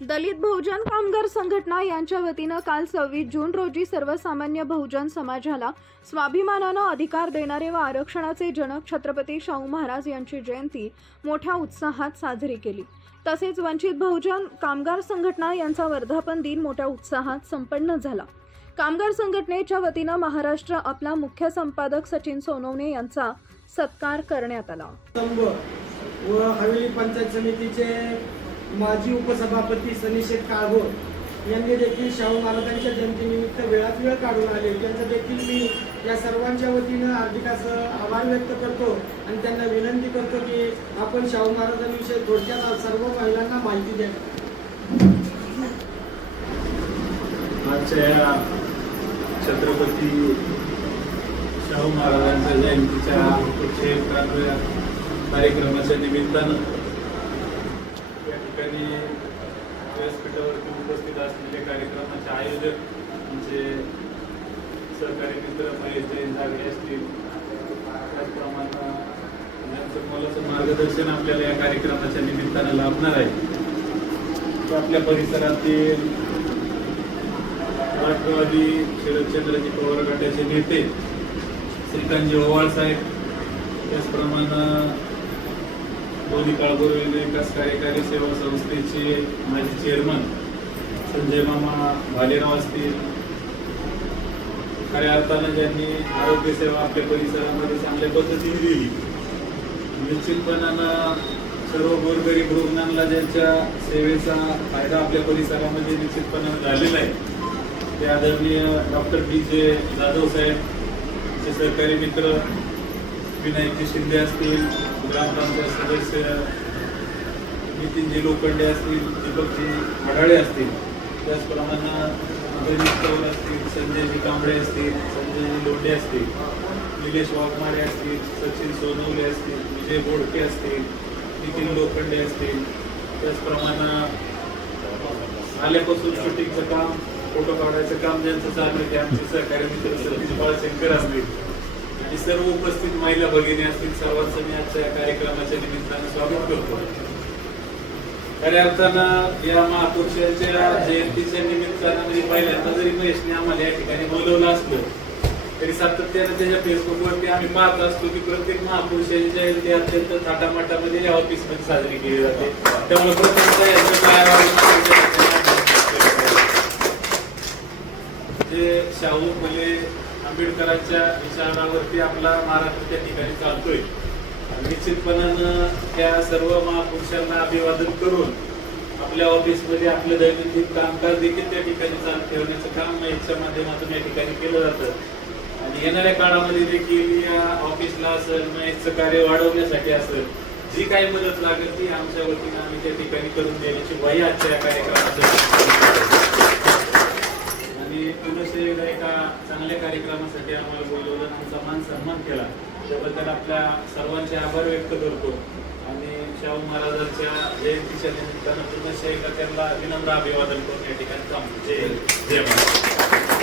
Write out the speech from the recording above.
दलित बहुजन कामगार संघटना यांच्या वतीनं काल सव्वीस जून रोजी सर्वसामान्य बहुजन समाजाला स्वाभिमानानं अधिकार देणारे व आरक्षणाचे जनक छत्रपती शाहू महाराज यांची जयंती मोठ्या उत्साहात साजरी केली. तसेच वंचित बहुजन कामगार संघटना यांचा वर्धापन दिन मोठ्या उत्साहात संपन्न झाला. कामगार संघटनेच्या वतीनं महाराष्ट्र आपला मुख्य संपादक सचिन सोनवणे यांचा सत्कार करण्यात आला. व हवेली पंचायत समितीचे माजी उपसभापती सनीशेठ काळभोर यांनी देखील शाहू महाराजांच्या जयंतीनिमित्त वेळात वेळ काढून आले. त्यांचं देखील मी या सर्वांच्या वतीनं हार्दिक असं आभार व्यक्त करतो आणि त्यांना विनंती करतो की आपण शाहू महाराजांविषयी थोडक्यात सर्व महिलांना माहिती द्या. आजच्या या छत्रपती शाहू महाराजांच्या जयंतीच्या कार्यक्रमाच्या निमित्तानं या व्यासपीठावरती उपस्थित असलेले कार्यक्रमाचे आयोजक म्हणजे सहकारी मित्र महेश जैन जागे असतील. त्याचप्रमाणे यांचं मोलाचं मार्गदर्शन आपल्याला या कार्यक्रमाच्या निमित्तानं लाभणार आहे. आपल्या परिसरातील राष्ट्रवादी शरदचंद्रजी पवार गटाचे नेते श्रीकांतजी ओवाळ साहेब त्याचप्रमाणे दोन्ही काळभोर विकास कार्यकारी सेवा संस्थेचे माजी चेअरमन संजय मामा भालेराव असतील. खऱ्या अर्थानं ज्यांनी आरोग्य सेवा आपल्या परिसरामध्ये चांगल्या पद्धतीने दिली निश्चितपणानं सर्व गोरगरीब रुग्णांना ज्यांच्या सेवेचा फायदा आपल्या परिसरामध्ये निश्चितपणानं झालेला आहे ते आदरणीय डॉक्टर डी जे जाधव साहेब चे सहकारी मित्र विनायक शिंदे असतील ग्रामपंचायत सदस्य नितीनजी लोखंडे असतील दीपकजी वडाळे असतील. त्याचप्रमाणे अभिजित कौल असतील संजयजी कांबळे असतील संजयजी लोंढे असतील निलेश वाघमारे असतील सचिन सोनवले असतील विजय बोडके असतील नितीन लोखंडे असतील. त्याचप्रमाणे आल्यापासून शूटिंगचं काम फोटो काढायचं काम ज्यांचं चालू आहे ते आमचे सहकारी मित्र सतीश बाळशंकर असतील. आणि सर्व उपस्थित महिला भगिनी असतील सर्वांचं मी आजच्या या कार्यक्रमाच्या निमित्तानं स्वागत करतो. खऱ्या अर्थानं या महापुरुषांच्या जयंतीच्या निमित्तानं म्हणजे पहिल्यांदा जरी महेशने आम्हाला या ठिकाणी बोलवलं असलं तरी सातत्यानं त्याच्या फेसबुकवरती आम्ही पाहत असतो की प्रत्येक महापुरुषाची जयंती अत्यंत थाटामाटामध्ये या ऑफिसमध्ये साजरी केली जाते. त्यामुळे प्रत्येक यांचं काय जे शाहू फुले आंबेडकरांच्या विचारावरती आपला महाराष्ट्र त्या ठिकाणी चालतोय. निश्चितपणानं त्या सर्व महापुरुषांना अभिवादन करून आपल्या ऑफिसमध्ये आपलं दैनंदिन कामकाज देखील त्या ठिकाणी चालू ठेवण्याचं काम याच्या माध्यमातून या ठिकाणी केलं जातं. आणि येणाऱ्या काळामध्ये देखील या ऑफिसला असेल मॅचचं कार्य वाढवण्यासाठी असेल जी काही मदत लागेल ती आमच्या वतीनं आम्ही त्या ठिकाणी करून देण्याची वही आजच्या या कार्यक्रमात आणि पुरुष एका चांगल्या कार्यक्रमासाठी आम्हाला बोलवलं आणि आमचा मान सन्मान केला. त्याबद्दल आपल्या सर्वांचे आभार व्यक्त करतो. आणि शाहू महाराजांच्या जयंतीच्या निमित्तानं पूर्ण एकदा त्यांना विनम्र अभिवादन करून या ठिकाणी थांबतो. जय जय महाराज.